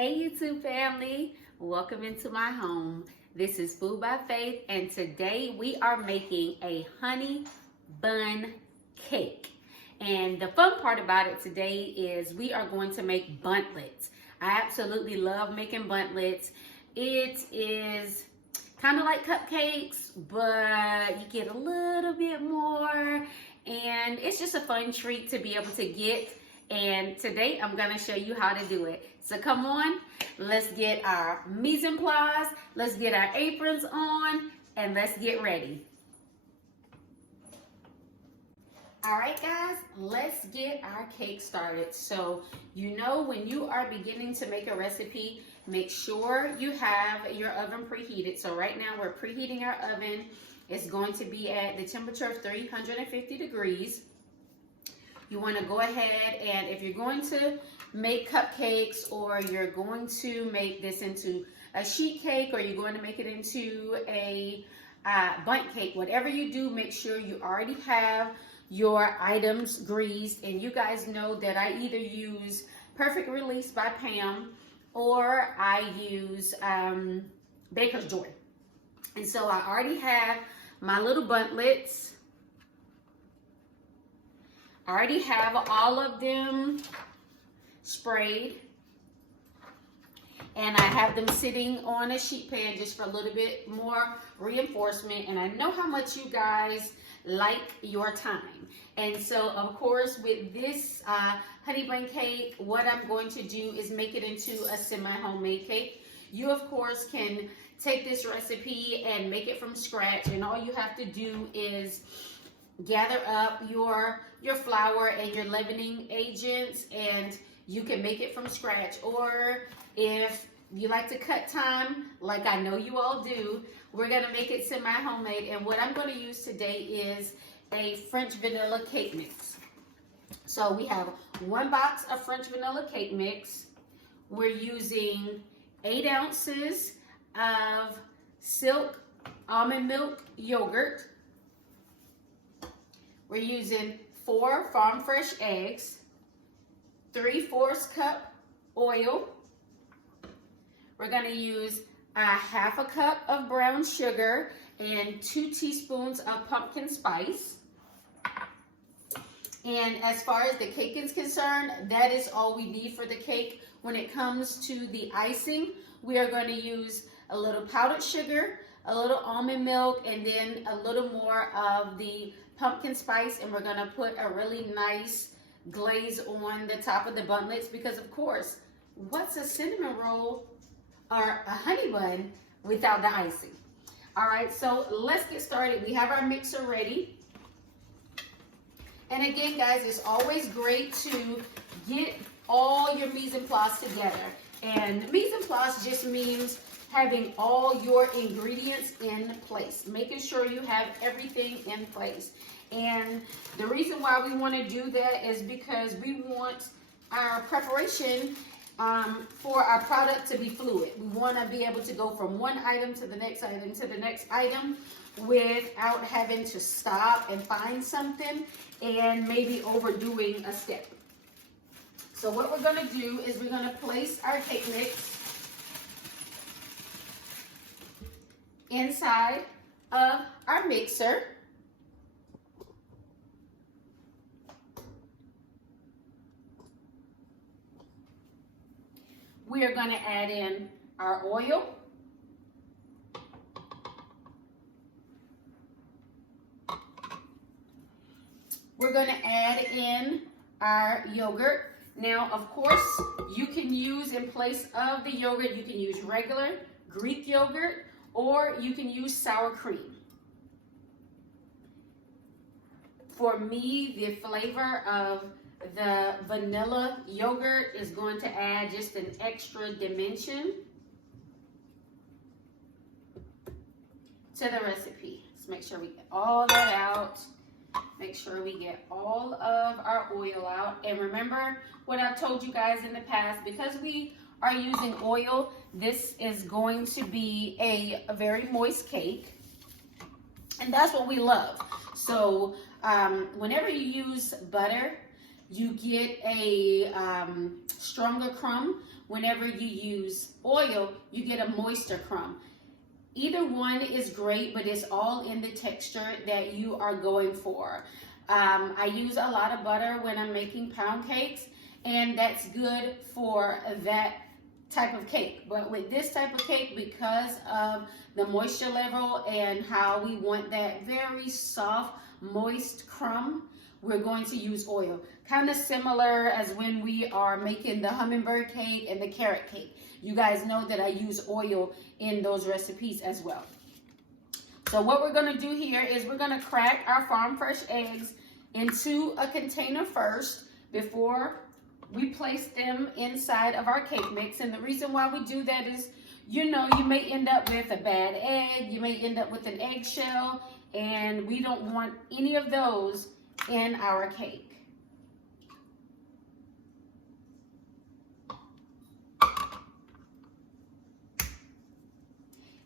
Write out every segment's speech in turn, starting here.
Hey YouTube family, welcome into my home. This is Food by Faith, and today we are making a honey bun cake. And the fun part about it today is we are going to make buntlets. I absolutely love making buntlets. It is kind of like cupcakes, but you get a little bit more, and it's just a fun treat to be able to get. And today I'm going to show you how to do it. So come on, let's get our mise en place, let's get our aprons on, and let's get ready. All right, guys, let's get our cake started. So, when you are beginning to make a recipe, make sure you have your oven preheated. So right now we're preheating our oven. It's going to be at the temperature of 350 degrees. You want to go ahead, and if you're going to make cupcakes, or you're going to make this into a sheet cake, or you're going to make it into a bundt cake, whatever you do, make sure you already have your items greased. And you guys know that I either use Perfect Release by Pam, or I use Baker's Joy. And so I already have my little buntlets. I already have all of them sprayed, and I have them sitting on a sheet pan just for a little bit more reinforcement. And I know how much you guys like your time, and so of course with this honey bun cake, what I'm going to do is make it into a semi-homemade cake. You of course can take this recipe and make it from scratch, and all you have to do is gather up your flour and your leavening agents, and you can make it from scratch. Or if you like to cut time, like I know you all do, we're gonna make it semi-homemade. And what I'm gonna use today is a French vanilla cake mix. So we have 1 box of French vanilla cake mix. We're using 8 ounces of Silk almond milk yogurt. We're using 4 farm fresh eggs, 3/4 cup oil. We're going to use a 1/2 cup of brown sugar and 2 teaspoons of pumpkin spice. And as far as the cake is concerned, that is all we need for the cake. When it comes to the icing, we are going to use a little powdered sugar, a little almond milk, and then a little more of the pumpkin spice, and we're going to put a really nice glaze on the top of the buntlets, because of course, what's a cinnamon roll or a honey bun without the icing? All right, so let's get started. We have our mixer ready. And again, guys, it's always great to get all your mise en place together. And mise en place just means having all your ingredients in place, making sure you have everything in place. And the reason why we want to do that is because we want our preparation for our product to be fluid. We want to be able to go from one item to the next item to the next item without having to stop and find something and maybe overdoing a step. So what we're going to do is we're going to place our cake mix inside of our mixer. We are going to add in our oil. We're going to add in our yogurt. Now, of course, you can use, in place of the yogurt, you can use regular Greek yogurt, or you can use sour cream. For me, the flavor of the vanilla yogurt is going to add just an extra dimension to the recipe. Let's make sure we get all that out. Make sure we get all of our oil out. And remember what I've told you guys in the past, because we are using oil, this is going to be a very moist cake. And that's what we love. So whenever you use butter, you get a stronger crumb. whenever you use oil, you get a moisture crumb. Either one is great, but it's all in the texture that you are going for. I use a lot of butter when I'm making pound cakes, and that's good for that type of cake. But with this type of cake, because of the moisture level and how we want that very soft, moist crumb, we're going to use oil. Kind of similar as when we are making the hummingbird cake and the carrot cake. You guys know that I use oil in those recipes as well. So what we're going to do here is we're going to crack our farm fresh eggs into a container first before we place them inside of our cake mix. And the reason why we do that is, you know, you may end up with a bad egg, you may end up with an eggshell, and we don't want any of those in our cake.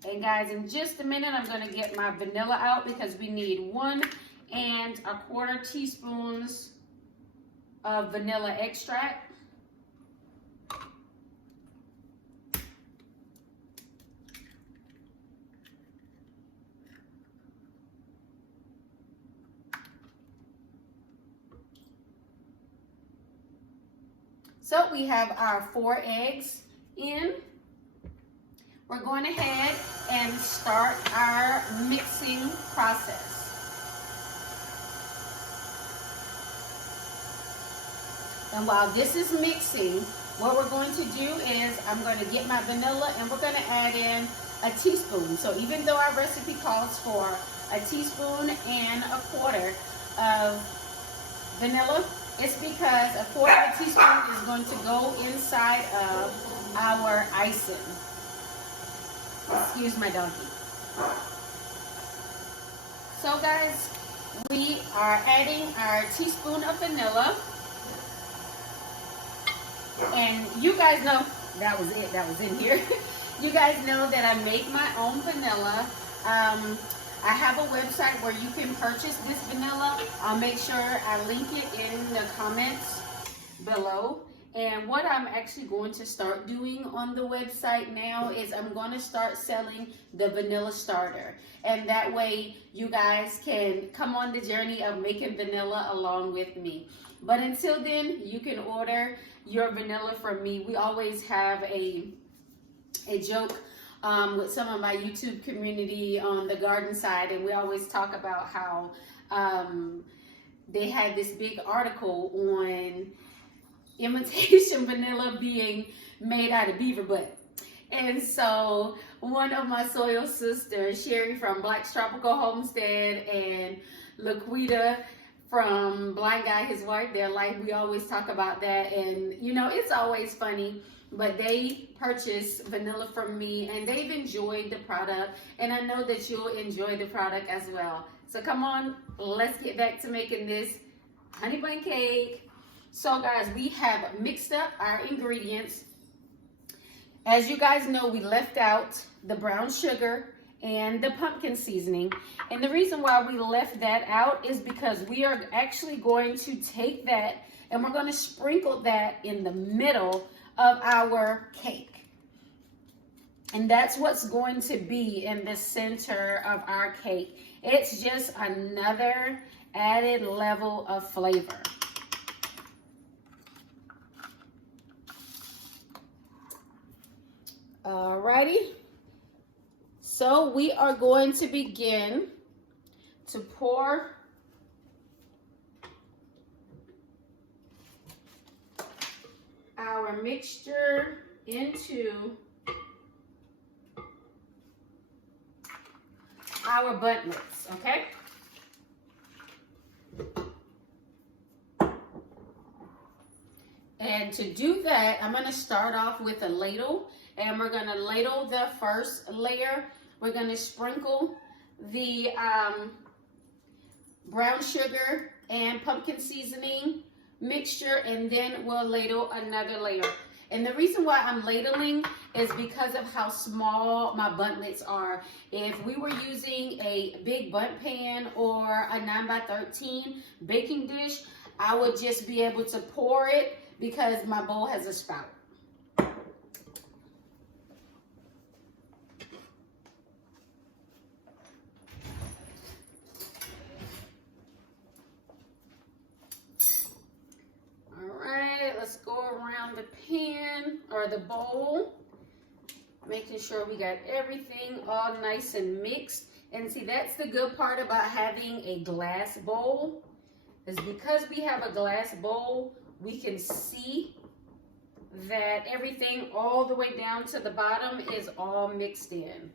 And guys, in just a minute, I'm going to get my vanilla out because we need 1 1/4 teaspoons of vanilla extract. So we have our 4 eggs in. We're going ahead and start our mixing process. And while this is mixing, what we're going to do is I'm going to get my vanilla and we're going to add in a teaspoon. So even though our recipe calls for a teaspoon and 1/4 of vanilla, it's because 1/4 teaspoon is going to go inside of our icing. Excuse my donkey. So guys, we are adding our teaspoon of vanilla. And you guys know, that was it, that was in here. You guys know that I make my own vanilla. I have a website where you can purchase this vanilla. I'll make sure I link it in the comments below. And what I'm actually going to start doing on the website now is I'm going to start selling the vanilla starter. And that way you guys can come on the journey of making vanilla along with me. But until then, you can order your vanilla from me. We always have a joke with some of my YouTube community on the garden side, and we always talk about how they had this big article on imitation vanilla being made out of beaver butt. And so one of my soil sisters, Sherry from Black's Tropical Homestead, and Laquita from Blind Guy, his wife, they're like, we always talk about that, and you know, it's always funny. But they purchased vanilla from me and they've enjoyed the product, and I know that you'll enjoy the product as well. So come on, let's get back to making this honey bun cake. So guys, we have mixed up our ingredients. As you guys know, we left out the brown sugar and the pumpkin seasoning. And the reason why we left that out is because we are actually going to take that and we're going to sprinkle that in the middle of our cake. And that's what's going to be in the center of our cake. It's just another added level of flavor. Alrighty, so we are going to begin to pour our mixture into our buntlets, okay? And to do that, I'm going to start off with a ladle. And we're going to ladle the first layer. We're going to sprinkle the brown sugar and pumpkin seasoning mixture, and then we'll ladle another layer. And the reason why I'm ladling is because of how small my buntlets are. If we were using a big bundt pan or a 9x13 baking dish, I would just be able to pour it because my bowl has a spout. around the pan or the bowl, making sure we got everything all nice and mixed. And see, that's the good part about having a glass bowl, is because we have a glass bowl, we can see that everything all the way down to the bottom is all mixed in.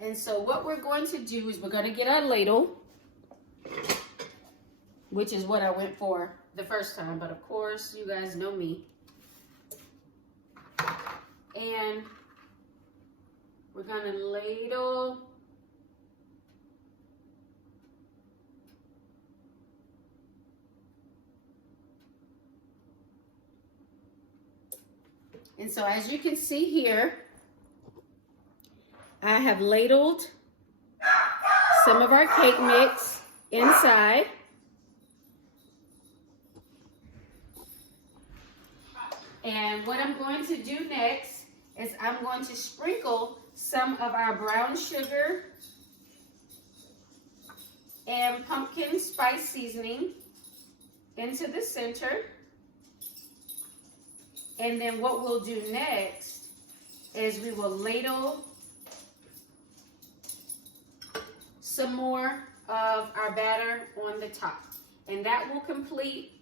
And so what we're going to do is we're going to get our ladle, which is what I went for the first time, but of course you guys know me. And we're going to ladle and so as you can see here, I have ladled some of our cake mix inside. And what I'm going to do next is I'm going to sprinkle some of our brown sugar and pumpkin spice seasoning into the center. And then what we'll do next is we will ladle some more of our batter on the top. And that will complete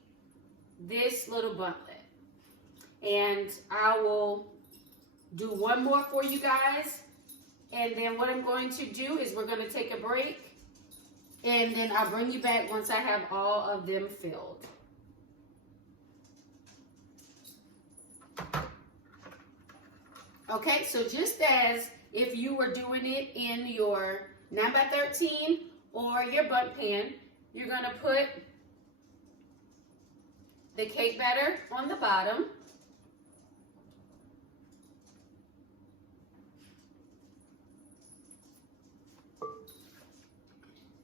this little buntlet. And I will do one more for you guys. And then what I'm going to do is we're going to take a break. And then I'll bring you back once I have all of them filled. Okay, so just as if you were doing it in your 9x13 or your bundt pan, you're going to put the cake batter on the bottom.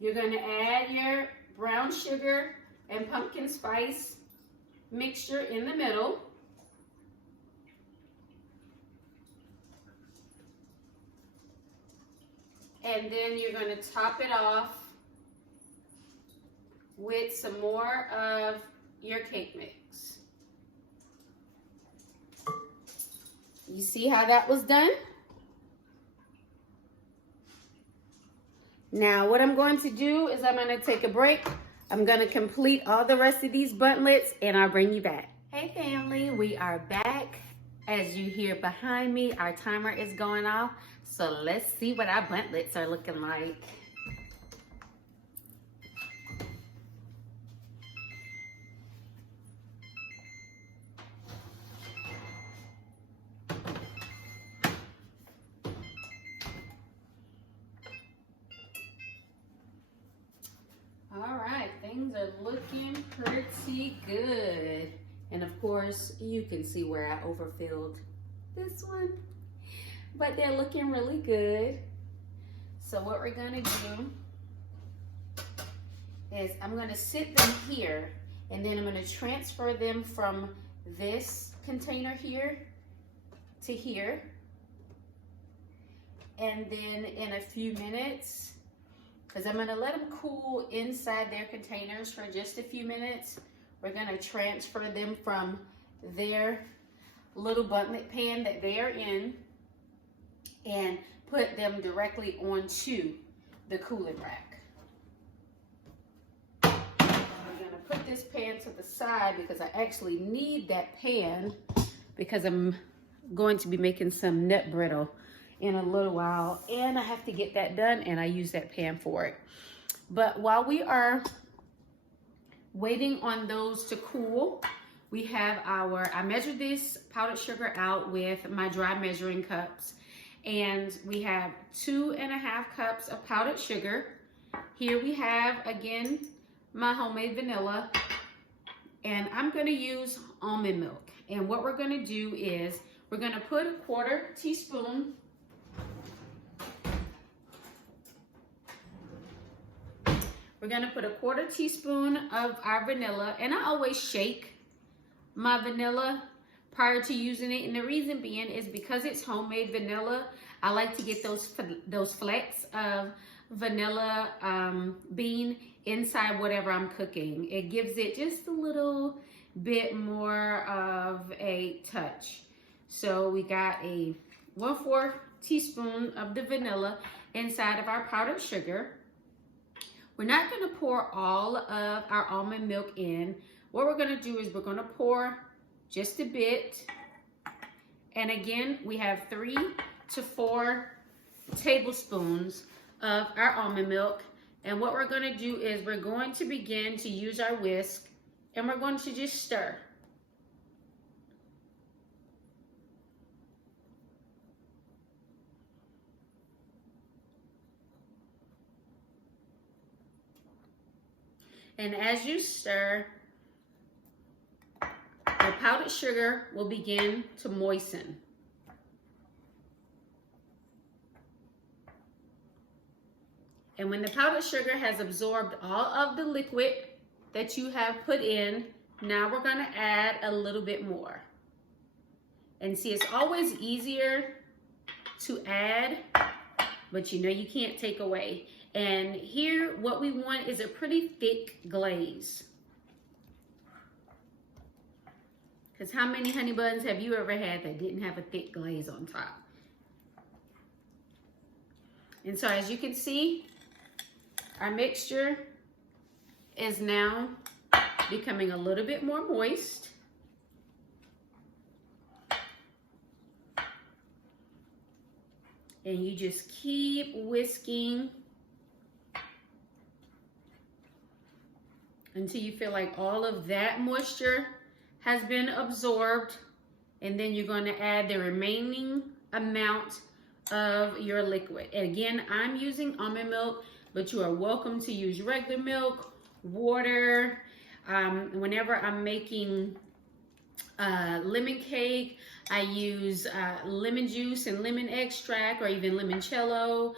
You're going to add your brown sugar and pumpkin spice mixture in the middle. And then you're going to top it off with some more of your cake mix. You see how that was done? Now what I'm going to do is I'm going to take a break. I'm going to complete all the rest of these buntlets and I'll bring you back. Hey family, we are back. As you hear behind me, our timer is going off. So let's see what our buntlets are looking like. All right, things are looking pretty good. And of course, you can see where I overfilled this one. But they're looking really good. So what we're gonna do is I'm gonna sit them here and then I'm gonna transfer them from this container here to here. And then in a few minutes, because I'm gonna let them cool inside their containers for just a few minutes, we're gonna transfer them from their little buntlet pan that they are in and put them directly onto the cooling rack. I'm gonna put this pan to the side because I actually need that pan because I'm going to be making some nut brittle in a little while and I have to get that done and I use that pan for it. But while we are waiting on those to cool, we have I measured this powdered sugar out with my dry measuring cups. And we have 2.5 cups of powdered sugar. Here we have, again, my homemade vanilla. And I'm gonna use almond milk. And what we're gonna do is, we're gonna put a 1/4 teaspoon We're gonna put a 1/4 teaspoon of our vanilla, and I always shake my vanilla prior to using it. And the reason being is because it's homemade vanilla, I like to get those flecks of vanilla bean inside whatever I'm cooking. It gives it just a little bit more of a touch. So we got a 1/4 teaspoon of the vanilla inside of our powdered sugar. We're not going to pour all of our almond milk in. What we're going to do is we're going to pour just a bit. And again, we have 3 to 4 tablespoons of our almond milk. And what we're going to do is we're going to begin to use our whisk, and we're going to just stir. And as you stir, the powdered sugar will begin to moisten. And when the powdered sugar has absorbed all of the liquid that you have put in, now we're going to add a little bit more. And see, it's always easier to add, but you know you can't take away. And here, what we want is a pretty thick glaze. Because how many honey buns have you ever had that didn't have a thick glaze on top? And so as you can see, our mixture is now becoming a little bit more moist. And you just keep whisking until you feel like all of that moisture has been absorbed. And then you're going to add the remaining amount of your liquid. And again, I'm using almond milk, but you are welcome to use regular milk, water. Whenever I'm making lemon cake, I use lemon juice and lemon extract, or even limoncello.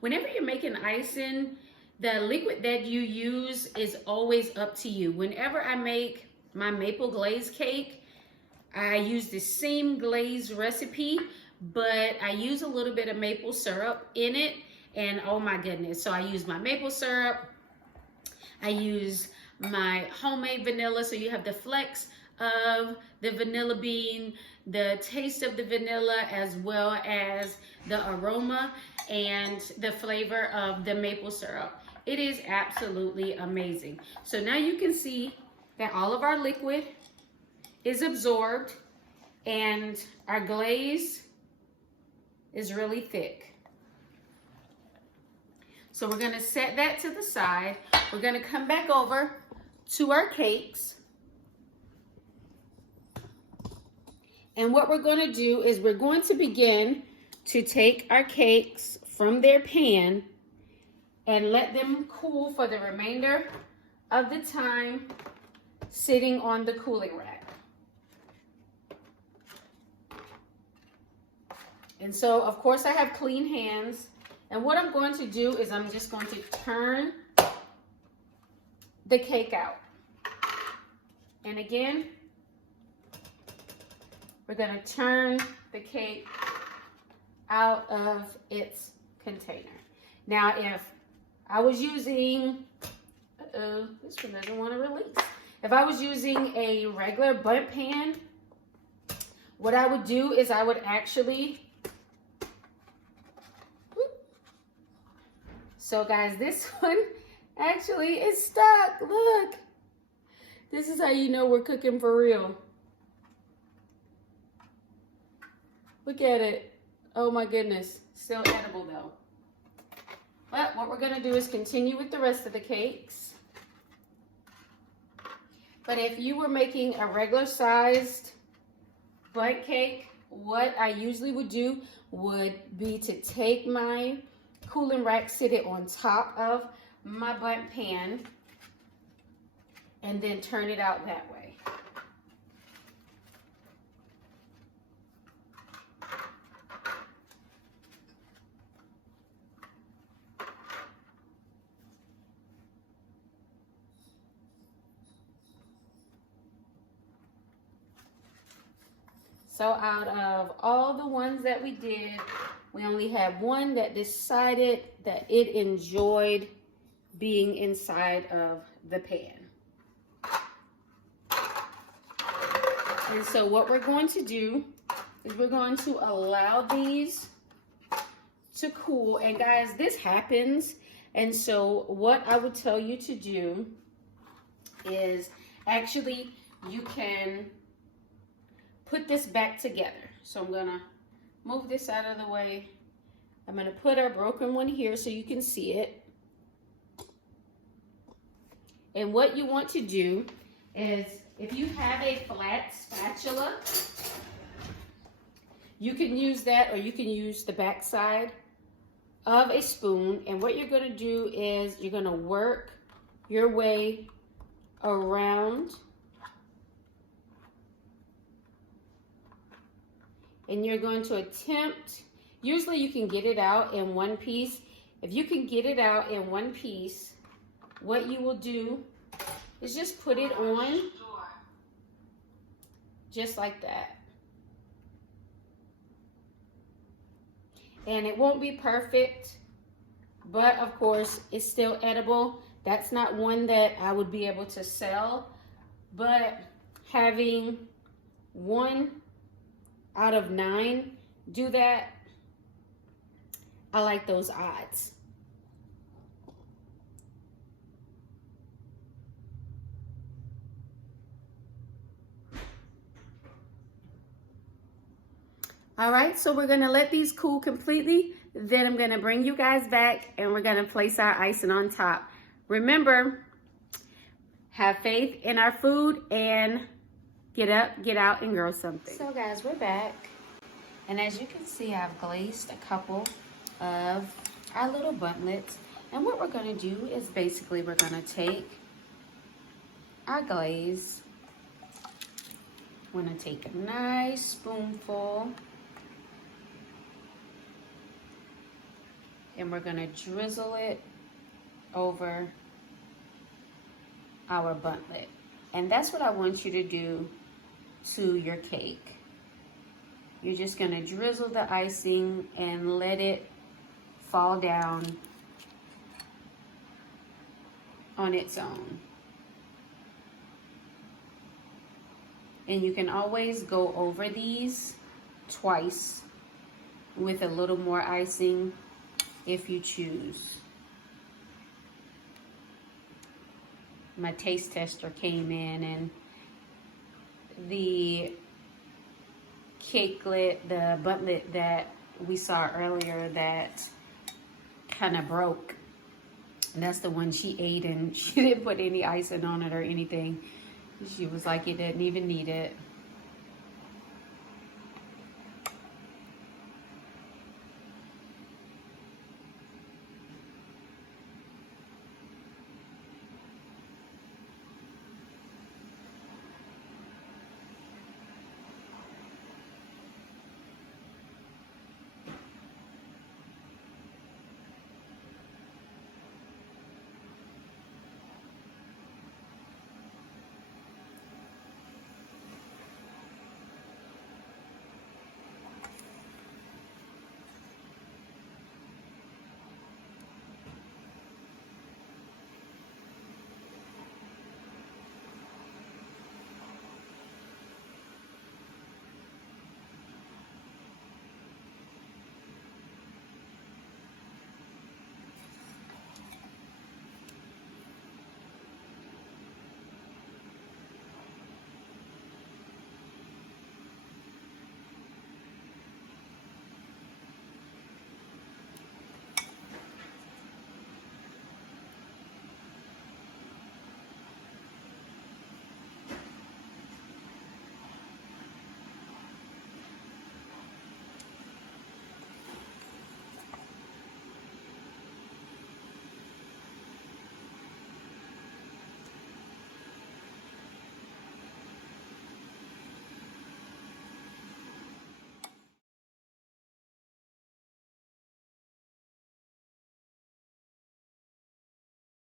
Whenever you're making icing, the liquid that you use is always up to you. Whenever I make my maple glaze cake, I use the same glaze recipe, but I use a little bit of maple syrup in it. And oh my goodness, so I use my maple syrup, I use my homemade vanilla, so you have the flecks of the vanilla bean, the taste of the vanilla, as well as the aroma and the flavor of the maple syrup. It is absolutely amazing. So now you can see that all of our liquid is absorbed and our glaze is really thick. So we're gonna set that to the side. We're gonna come back over to our cakes. And what we're gonna do is we're going to begin to take our cakes from their pan and let them cool for the remainder of the time sitting on the cooling rack. And so, of course, I have clean hands. And what I'm going to do is I'm just going to turn the cake out. And again, we're going to turn the cake out of its container. Now, if I was using, this one doesn't want to release. If I was using a regular bundt pan, what I would do is I would actually, so guys, this one actually is stuck. Look, this is how you know we're cooking for real. Look at it. Oh my goodness, still edible though. But what we're gonna do is continue with the rest of the cakes. But if you were making a regular sized bundt cake, what I usually would do would be to take my cooling rack, sit it on top of my bundt pan, and then turn it out that way. So out of all the ones that we did, we only had one that decided that it enjoyed being inside of the pan. And so what we're going to do is we're going to allow these to cool. And guys, this happens. And so what I would tell you to do is actually you can put this back together. So I'm gonna move this out of the way. I'm gonna put our broken one here so you can see it. And what you want to do is, if you have a flat spatula, you can use that, or you can use the back side of a spoon. And what you're gonna do is you're gonna work your way around, and you're going to attempt, usually you can get it out in one piece. If you can get it out in one piece, what you will do is just put it on just like that. And it won't be perfect, but of course it's still edible. That's not one that I would be able to sell, but having 1 out of 9 do that, I like those odds. All right, so we're gonna let these cool completely. Then I'm gonna bring you guys back and we're gonna place our icing on top. Remember, have faith in our food and get up, get out, and grow something. So guys, we're back. And as you can see, I've glazed a couple of our little buntlets. And what we're gonna do is basically we're gonna take our glaze. We're gonna take a nice spoonful and we're gonna drizzle it over our buntlet. And that's what I want you to do to your cake. You're just gonna drizzle the icing and let it fall down on its own. And you can always go over these twice with a little more icing if you choose. My taste tester came in and the cakelet, the buntlet that we saw earlier that kind of broke. And that's the one she ate and she didn't put any icing on it or anything. She was like, it didn't even need it.